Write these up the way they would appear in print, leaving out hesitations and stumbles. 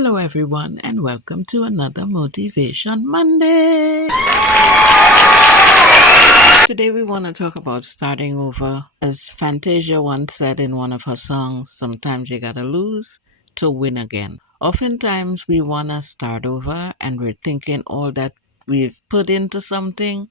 Hello, everyone, and welcome to another Motivation Monday. Today, we want to talk about starting over. As Fantasia once said in one of her songs, sometimes you gotta lose to win again. Oftentimes, we want to start over and we're thinking all that we've put into something,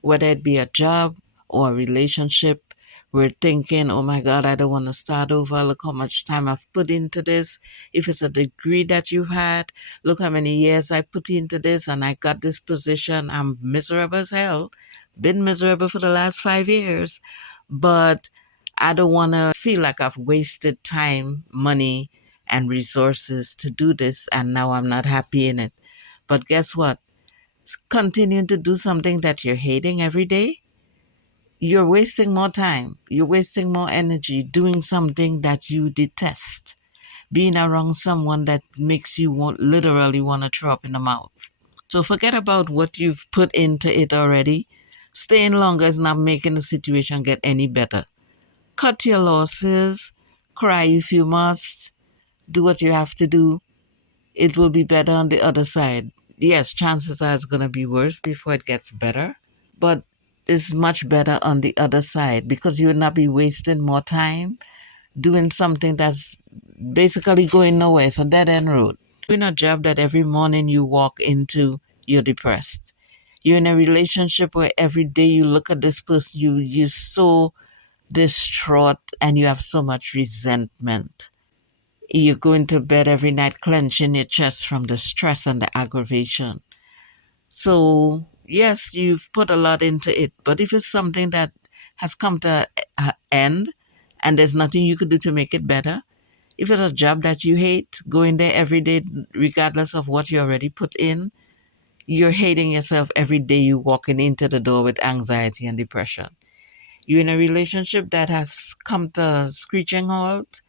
whether it be a job or a relationship. We're thinking, oh my God, I don't want to start over. Look how much time I've put into this. If it's a degree that you had, look how many years I put into this and I got this position. I'm miserable as hell. Been miserable for the last 5 years. But I don't want to feel like I've wasted time, money, and resources to do this. And now I'm not happy in it. But guess what? Continuing to do something that you're hating every day, you're wasting more time. You're wasting more energy doing something that you detest. Being around someone that makes you literally want to throw up in the mouth. So forget about what you've put into it already. Staying longer is not making the situation get any better. Cut your losses. Cry if you must. Do what you have to do. It will be better on the other side. Yes, chances are it's going to be worse before it gets better, but it's much better on the other side because you will not be wasting more time doing something that's basically going nowhere. It's a dead end road. Doing a job that every morning you walk into, you're depressed. You're in a relationship where every day you look at this person, you're so distraught and you have so much resentment. You're going to bed every night clenching your chest from the stress and the aggravation. So, yes, you've put a lot into it, but if it's something that has come to an end and there's nothing you could do to make it better, if it's a job that you hate, going there every day, regardless of what you already put in, you're hating yourself every day you walking into the door with anxiety and depression. You're in a relationship that has come to a screeching halt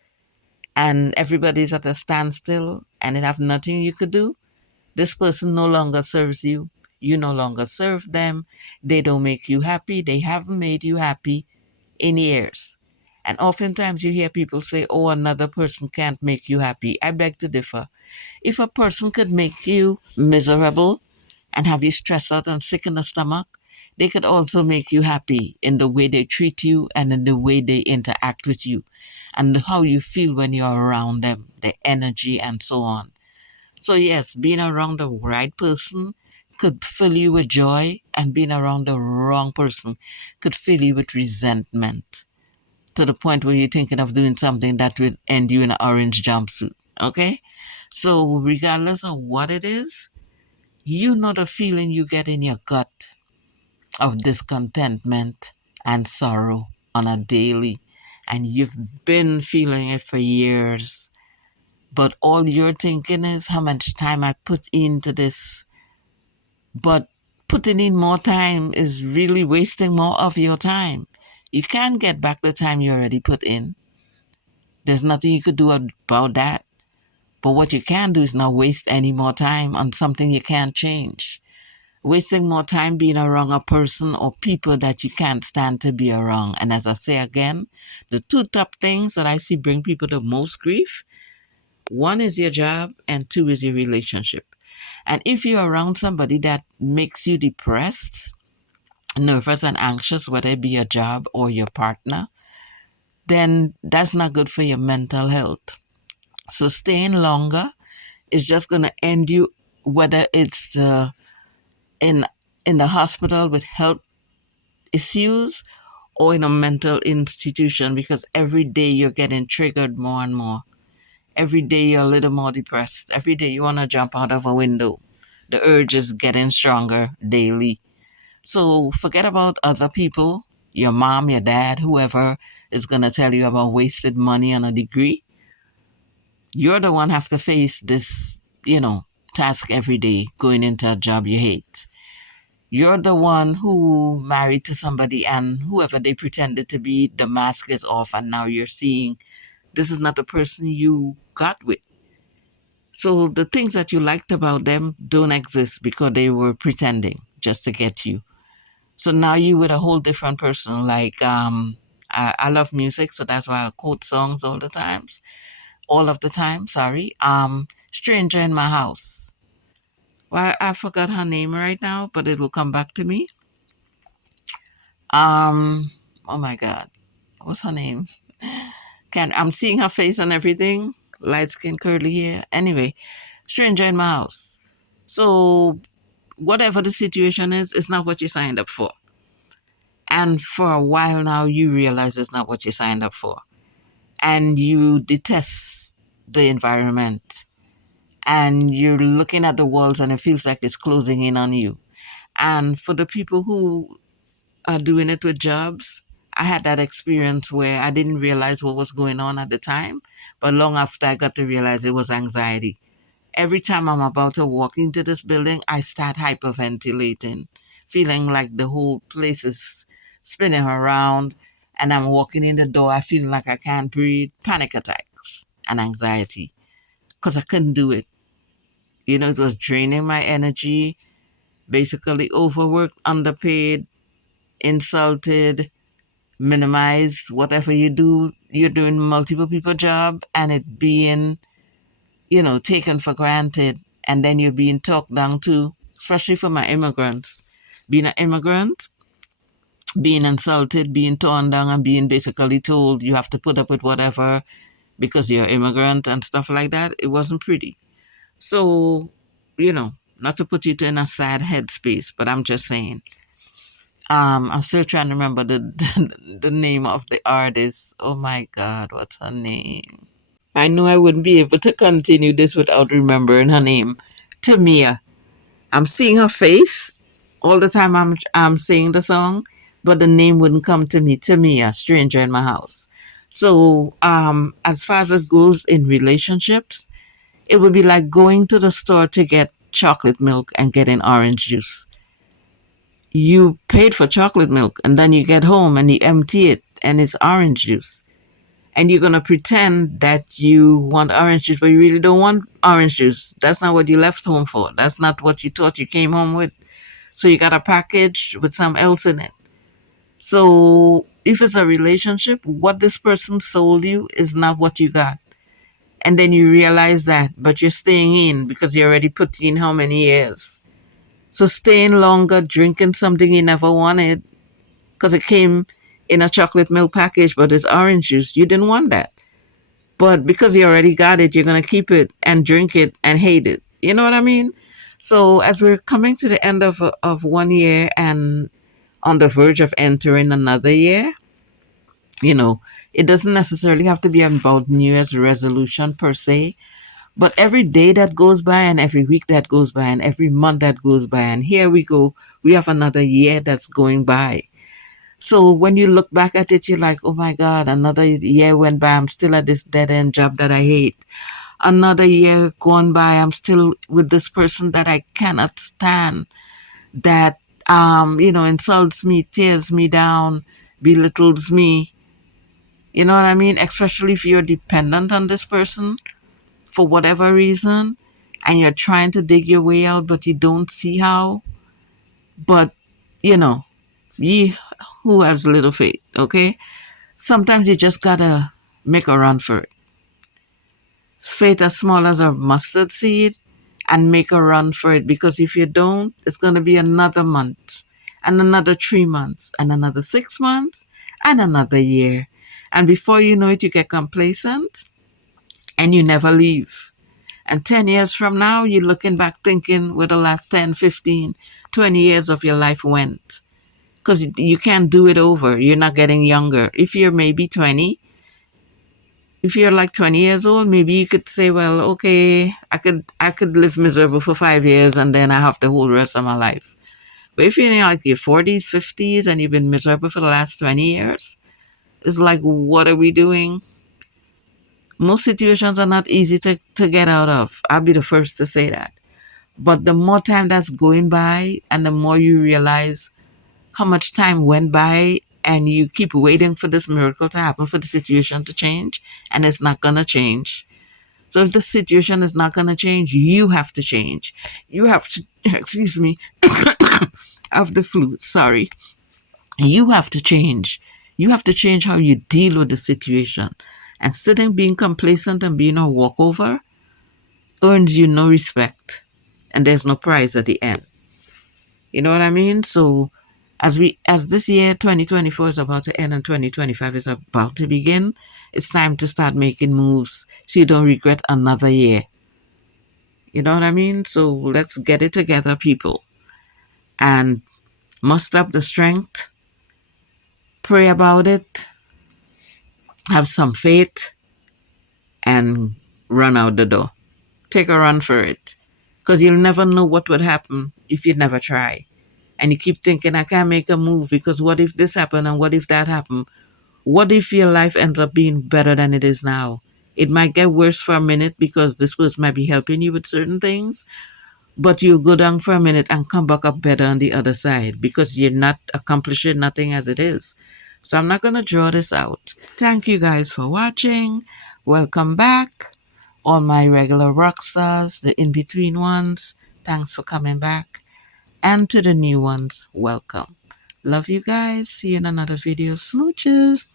and everybody's at a standstill and it have nothing you could do. This person no longer serves you. You no longer serve them. They don't make you happy. They haven't made you happy in years. And oftentimes you hear people say, oh, another person can't make you happy. I beg to differ. If a person could make you miserable and have you stressed out and sick in the stomach, they could also make you happy in the way they treat you and in the way they interact with you and how you feel when you're around them, their energy and so on. So yes, being around the right person could fill you with joy, and being around the wrong person could fill you with resentment to the point where you're thinking of doing something that would end you in an orange jumpsuit. Okay? So regardless of what it is, you know the feeling you get in your gut of discontentment and sorrow on a daily, and you've been feeling it for years. But all you're thinking is how much time I put into this. But putting in more time is really wasting more of your time. You can't get back the time you already put in. There's nothing you could do about that. But what you can do is not waste any more time on something you can't change. Wasting more time being around a person or people that you can't stand to be around. And as I say again, the two top things that I see bring people the most grief, one is your job and two is your relationship. And if you're around somebody that makes you depressed, nervous and anxious, whether it be your job or your partner, then that's not good for your mental health. So staying longer is just going to end you, whether it's in in the hospital with health issues or in a mental institution, because every day you're getting triggered more and more. Every day you're a little more depressed. Every day you want to jump out of a window. The urge is getting stronger daily. So forget about other people, your mom, your dad, whoever is going to tell you about wasted money on a degree. You're the one have to face this, task every day, going into a job you hate. You're the one who married to somebody and whoever they pretended to be, the mask is off and now you're seeing this is not the person you got with. So the things that you liked about them don't exist because they were pretending just to get you. So now you with a whole different person. Like I love music, so that's why I quote songs all the time. All of the time, sorry. Stranger in My House. Well, I forgot her name right now, but it will come back to me. Um, oh my God, what's her name? Can I'm seeing her face and everything, light skin, curly hair. Anyway, Stranger in My House. So whatever the situation is, it's not what you signed up for. And for a while now, you realize it's not what you signed up for, and you detest the environment, and you're looking at the walls, and it feels like it's closing in on you. And for the people who are doing it with jobs, I had that experience where I didn't realize what was going on at the time, but long after I got to realize it was anxiety. Every time I'm about to walk into this building, I start hyperventilating, feeling like the whole place is spinning around, and I'm walking in the door, I feel like I can't breathe, panic attacks and anxiety because I couldn't do it. It was draining my energy, basically overworked, underpaid, insulted, minimized. Whatever you do, you're doing multiple people job, and it being, taken for granted. And then you're being talked down to, especially for my immigrants. Being an immigrant, being insulted, being torn down, and being basically told you have to put up with whatever because you're an immigrant and stuff like that, it wasn't pretty. So, not to put you in a sad headspace, but I'm just saying. I'm still trying to remember the name of the artist. Oh my God, what's her name? I know I wouldn't be able to continue this without remembering her name. Tamia. I'm seeing her face all the time I'm singing the song, but the name wouldn't come to me. Tamia, Stranger in My House. So, as far as it goes in relationships, it would be like going to the store to get chocolate milk and getting orange juice. You paid for chocolate milk and then you get home and you empty it and it's orange juice. And you're going to pretend that you want orange juice, but you really don't want orange juice. That's not what you left home for. That's not what you thought you came home with. So you got a package with some else in it. So if it's a relationship, what this person sold you is not what you got. And then you realize that, but you're staying in because you already put in how many years. So staying longer, drinking something you never wanted because it came in a chocolate milk package, but it's orange juice. You didn't want that. But because you already got it, you're going to keep it and drink it and hate it. You know what I mean? So as we're coming to the end of 1 year and on the verge of entering another year, you know, it doesn't necessarily have to be about New Year's resolution per se, but every day that goes by and every week that goes by and every month that goes by, and here we go, we have another year that's going by. So when you look back at it, you're like, oh my God, another year went by. I'm still at this dead end job that I hate. Another year gone by. I'm still with this person that I cannot stand, that, insults me, tears me down, belittles me. You know what I mean? Especially if you're dependent on this person for whatever reason and you're trying to dig your way out, but you don't see how. But, ye who has little faith, okay? Sometimes you just gotta make a run for it. Faith as small as a mustard seed and make a run for it, because if you don't, it's gonna be another month and another 3 months and another 6 months and another year. And before you know it, you get complacent and you never leave. And 10 years from now, you're looking back thinking where the last 10, 15, 20 years of your life went. Because you can't do it over. You're not getting younger. If you're maybe 20, if you're like 20 years old, maybe you could say, well, okay, I could live miserable for 5 years and then I have the whole rest of my life. But if you're in like your 40s, 50s, and you've been miserable for the last 20 years, it's like, what are we doing? Most situations are not easy to get out of. I'll be the first to say that. But the more time that's going by and the more you realize how much time went by and you keep waiting for this miracle to happen, for the situation to change, and it's not going to change. So if the situation is not going to change, you have to change. You have to, excuse me, I have the flu, sorry. You have to change. You have to change how you deal with the situation. And sitting, being complacent and being a walkover, earns you no respect, and there's no prize at the end. You know what I mean? So as this year 2024 is about to end and 2025 is about to begin, it's time to start making moves so you don't regret another year. You know what I mean? So let's get it together, people, and muster up the strength, pray about it, have some faith, and run out the door. Take a run for it. Because you'll never know what would happen if you never try. And you keep thinking, I can't make a move because what if this happened and what if that happened? What if your life ends up being better than it is now? It might get worse for a minute because this person might be helping you with certain things, but you'll go down for a minute and come back up better on the other side because you're not accomplishing nothing as it is. So I'm not going to draw this out. Thank you guys for watching. Welcome back. All my regular rock stars, the in-between ones, thanks for coming back. And to the new ones, welcome. Love you guys. See you in another video. Smooches.